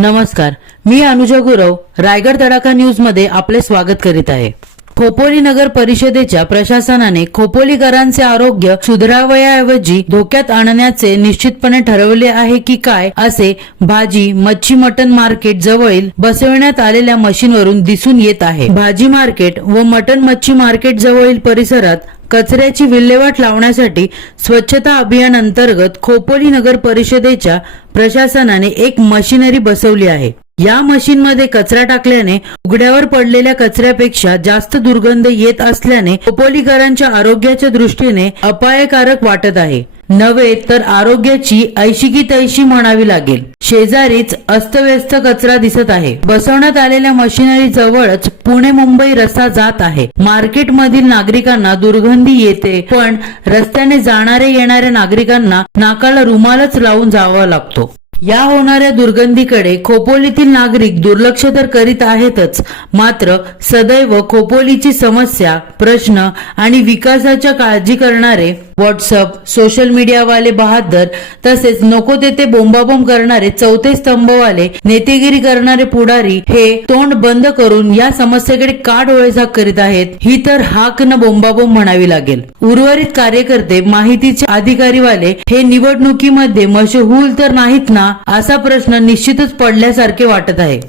नमस्कार मी अनुजा गुरव रायगड तडाखा न्यूजमध्ये आपले स्वागत करीत आहे. खोपोली नगर परिषदेच्या प्रशासनाने खोपोलीकरांचे आरोग्य सुधारावयाऐवजी धोक्यात आणण्याचे निश्चितपणे ठरवले आहे की काय असे भाजी मच्छी मटन मार्केट जवळील बसविण्यात आलेल्या मशीनवरून दिसून येत आहे. भाजी मार्केट व मटन मच्छी मार्केट जवळील परिसरात कचऱ्याची विल्हेवाट लावण्यासाठी स्वच्छता अभियान अंतर्गत खोपोली नगर परिषदेच्या प्रशासनाने एक मशिनरी बसवली आहे. या मशीनमध्ये कचरा टाकल्याने उघड्यावर पडलेल्या कचऱ्यापेक्षा जास्त दुर्गंध येत असल्याने खोपोलीकरांच्या आरोग्याच्या दृष्टीने अपायकारक वाटत आहे. नव्हे तर आरोग्याची ऐशिकी तैशी म्हणावी लागेल. शेजारीच अस्तव्यस्त कचरा दिसत आहे. बसवण्यात आलेल्या मशिनरी जवळच पुणे मुंबई रस्ता जात आहे. मार्केटमधील नागरिकांना दुर्गंधी येते पण रस्त्याने जाणारे येणाऱ्या नागरिकांना नाकाला रुमालच लावून जावा लागतो. या होणाऱ्या दुर्गंधीकडे खोपोलीतील नागरिक दुर्लक्ष तर करीत आहेतच मात्र सदैव खोपोलीची समस्या प्रश्न आणि विकासाच्या काळजी करणारे व्हॉट्सअप सोशल मीडियावाले बहादर तसेच नको तेथे बोंबाबोंब करणारे चौथे स्तंभवाले नेतेगिरी करणारे पुढारी हे तोंड बंद करून या समस्येकडे का डोळेझाक करीत आहेत. ही तर हाक न बोंबाबोंब म्हणावी लागेल. उर्वरित कार्यकर्ते माहितीचे अधिकारीवाले हे निवडणुकीमध्ये मशहूल तर नाहीत ना असा प्रश्न निश्चितच पडल्यासारखे वाटत आहे.